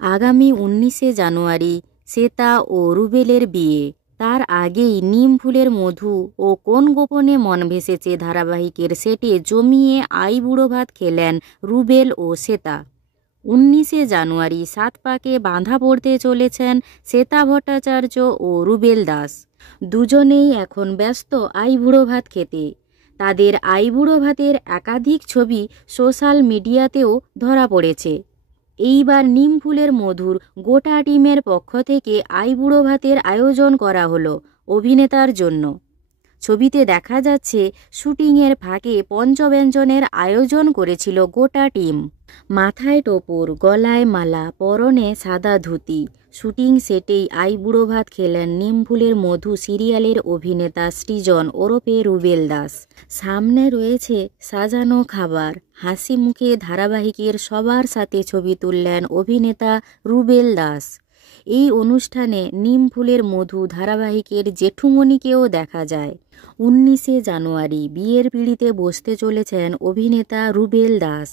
আগামী 19শে জানুয়ারি শ্বেতা ও রুবেলের বিয়ে। তার আগেই নিম ফুলের মধু ও কোন গোপনে মন ভেসেছে ধারাবাহিকের সেটে জমিয়ে আইবুড়ো ভাত খেলেন রুবেল ও শ্বেতা। 19শে জানুয়ারি 7 পাকে বাঁধা পড়তে চলেছেন শ্বেতা ভট্টাচার্য ও রুবেল দাস। দুজনেই এখন ব্যস্ত আইবুড়ো ভাত খেতে। তাদের আইবুড়ো ভাতের একাধিক ছবি সোশ্যাল মিডিয়াতেও ধরা পড়েছে। এইবার নিম ফুলের মধুর গোটা টিমের পক্ষ থেকে আইবুড়ো ভাতের আয়োজন করা হলো অভিনেতার জন্য। ছবিতে দেখা যাচ্ছে শুটিংয়ের ফাঁকে পঞ্চব্যঞ্জনের আয়োজন করেছিল গোটা টিম। মাথায় টোপর, গলায় মালা, পরনে সাদা ধুতি। শুটিং সেটেই আইবুড়ো ভাত খেলেন নিম ফুলের মধু সিরিয়ালের অভিনেতা সৃজন ওরফে রুবেল দাস। সামনে রয়েছে সাজানো খাবার, হাসি মুখে ধারাবাহিকের সবার সাথে ছবি তুললেন অভিনেতা রুবেল দাস। এই অনুষ্ঠানে নিম ফুলের মধু ধারাবাহিকের জেঠুমণিকেও দেখা যায়। 19শে জানুয়ারি বিয়ের পিঁড়িতে বসতে চলেছেন অভিনেতা রুবেল দাস।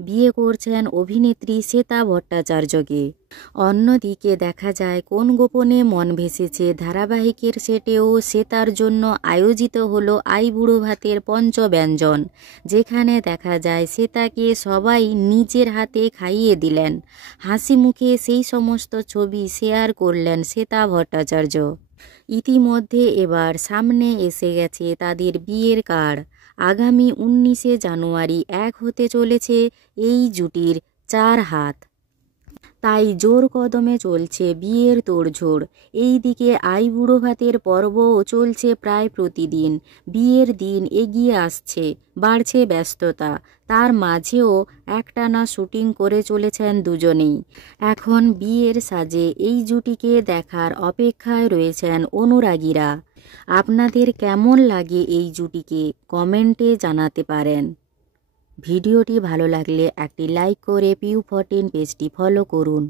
বিয়ে করছেন অভিনেত্রী শ্বেতা ভট্টাচার্যকে। অন্যদিকে দেখা যায় কোন গোপনে মন ভেসেছে ধারাবাহিকের সেটেও শ্বেতার জন্য আয়োজিত হলো আইবুড়ো ভাতের পঞ্চব্যঞ্জন, যেখানে দেখা যায় শ্বেতাকে সবাই নিজের হাতে খাইয়ে দিলেন। হাসি মুখে সেই সমস্ত ছবি শেয়ার করলেন শ্বেতা ভট্টাচার্য। ইতিমধ্যে এবার সামনে এসে গেছে তাদের বিয়ের কার্ড। আগামী 19শে জানুয়ারি 1 হতে চলেছে এই জুটির 4 হাত। তাই জোর কদমে চলছে বিয়ের তোড়জোড়। এইদিকে আইবুড়ো ভাতের পর্বও চলছে প্রায় প্রতিদিন। বিয়ের দিন এগিয়ে আসছে, বাড়ছে ব্যস্ততা। তার মাঝেও একটানা শুটিং করে চলেছেন দুজনেই। এখন বিয়ের সাজে এই জুটিকে দেখার অপেক্ষায় রয়েছেন অনুরাগীরা। আপনাদের কেমন লাগে এই জুটিকে কমেন্টে জানাতে পারেন। ভিডিওটি ভালো লাগলে একটি লাইক করে পিউ14 পেজটি ফলো করুন।